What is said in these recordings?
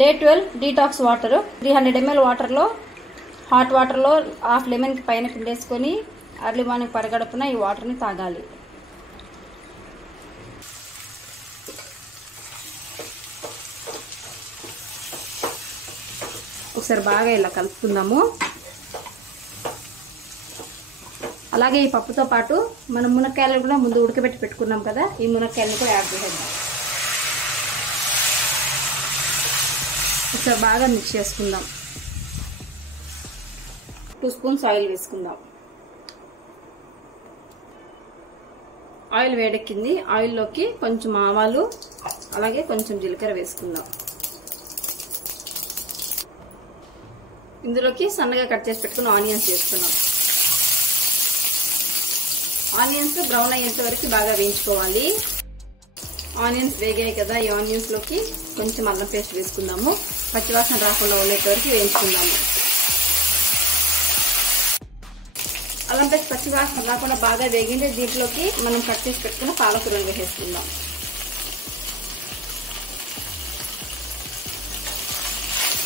Day 12 detox water 300 ml వాటర్లో hot వాటర్లో half లెమన్కి పైన పిండేసుకొని అర్లీ మార్నింగ్ పరగడుపున ఈ వాటర్ని తాగాలి. ఒకసారి బాగా ఇలా కలుపుకుందాము. అలాగే ఈ పప్పుతో పాటు మనం మునక్కాయలు కూడా ముందు ఉడకబెట్టి పెట్టుకున్నాం కదా, ఈ మునక్కాయలను కూడా యాడ్ చేద్దాం. ఒకసారి బాగా మిక్స్ చేసుకుందాం. 2 స్పూన్స్ ఆయిల్ వేసుకుందాం. ఆయిల్ వేడెక్కింది. ఆయిల్లోకి కొంచెం ఆవాలు అలాగే కొంచెం జీలకర్ర వేసుకుందాం. ఇందులోకి సన్నగా కట్ చేసి పెట్టుకున్న ఆనియన్స్ వేసుకున్నాం. ఆనియన్స్ బ్రౌన్ అయ్యేంత వరకు బాగా వేయించుకోవాలి. ఆనియన్స్ వేగాయి కదా, ఈ ఆనియన్స్ లోకి కొంచెం అల్లం పేస్ట్ వేసుకుందాము. పచ్చివాసన రాకుండా ఉండేంత వరకు వేయించుకుందాము. అల్లం పేస్ట్ పచ్చివాసన రాకుండా బాగా వేగింది. దీంట్లోకి మనం కట్ చేసి పెట్టుకున్న పాలకూరలు వేసేసుకుందాం.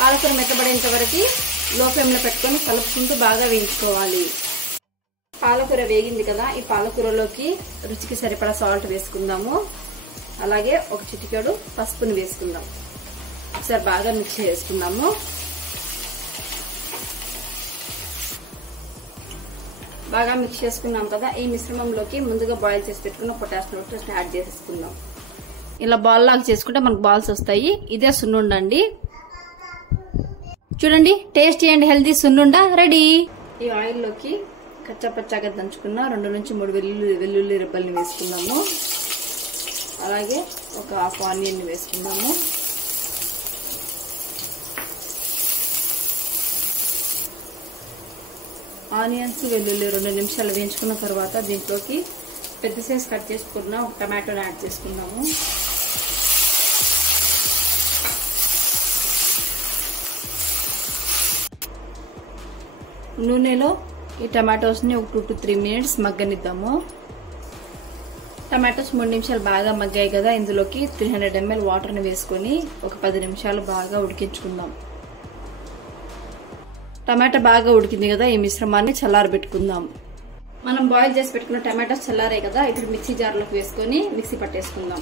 పాలకూర మెత్తబడేంత వరకు లో ఫ్లేమ్ లో పెట్టుకొని కలుపుకుంటూ బాగా వేయించుకోవాలి. పాలకూర వేగింది కదా, ఈ పాలకూరలోకి రుచికి సరిపడా సాల్ట్ వేసుకుందాము. అలాగే ఒక చిటికెడు పసుపుని వేసుకుందాం. ఒకసారి బాగా మిక్స్ చేసుకుందాము. బాగా మిక్స్ చేసుకున్నాం కదా, ఈ మిశ్రమంలోకి ముందుగా బాయిల్ చేసి పెట్టుకున్న పొటాష్ నూడిల్స్ యాడ్ చేసేసుకుందాం. ఇలా బాల్ లాగా చేసుకుంటే మనకు బాల్స్ వస్తాయి. ఇదే సున్నుండండి. చూడండి, టేస్టీ అండ్ హెల్తీ సున్నుండ రెడీ. ఈ ఆయిల్లోకి కచ్చాపచ్చాగా దంచుకున్న 2 నుంచి 3 వెల్లుల్లి రెబ్బల్ని వేసుకుందాము. అలాగే ఒక హాఫ్ ఆనియన్ వేసుకుందాము. ఆనియన్స్ వెల్లుల్లి 2 నిమిషాలు వేయించుకున్న తర్వాత దీంట్లోకి పెద్ద సైజ్ కట్ చేసుకున్న ఒక టమాటోని యాడ్ చేసుకుందాము. నూనెలో ఈ టమాటోస్ ని ఒక 2 to 3 మినిట్స్ మగ్గనిద్దాము. టమాటోస్ 3 నిమిషాలు బాగా మగ్గాయి కదా, ఇందులోకి 300 ml వాటర్ ని వేసుకొని ఒక 10 నిమిషాలు బాగా ఉడికించుకుందాం. టమాటా బాగా ఉడికింది కదా, ఈ మిశ్రమాన్ని చల్లారబెట్టుకుందాం. మనం బాయిల్ చేసి పెట్టుకున్న టమాటోస్ చల్లారాయి కదా, ఇప్పుడు మిక్సీ జార్లోకి వేసుకొని మిక్సీ పట్టేసుకుందాం.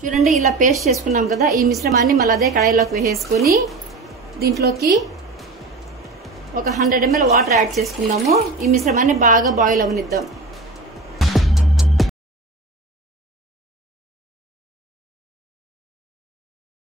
చూడండి, ఇలా పేస్ట్ చేసుకున్నాం కదా, ఈ మిశ్రమాన్ని మళ్ళీ అదే కడాయిలోకి వేసేసుకొని దీంట్లోకి ఒక 100 ml వాటర్ యాడ్ చేసుకుందాము. ఈ మిశ్రమాన్ని బాగా బాయిల్ అవనిద్దాం.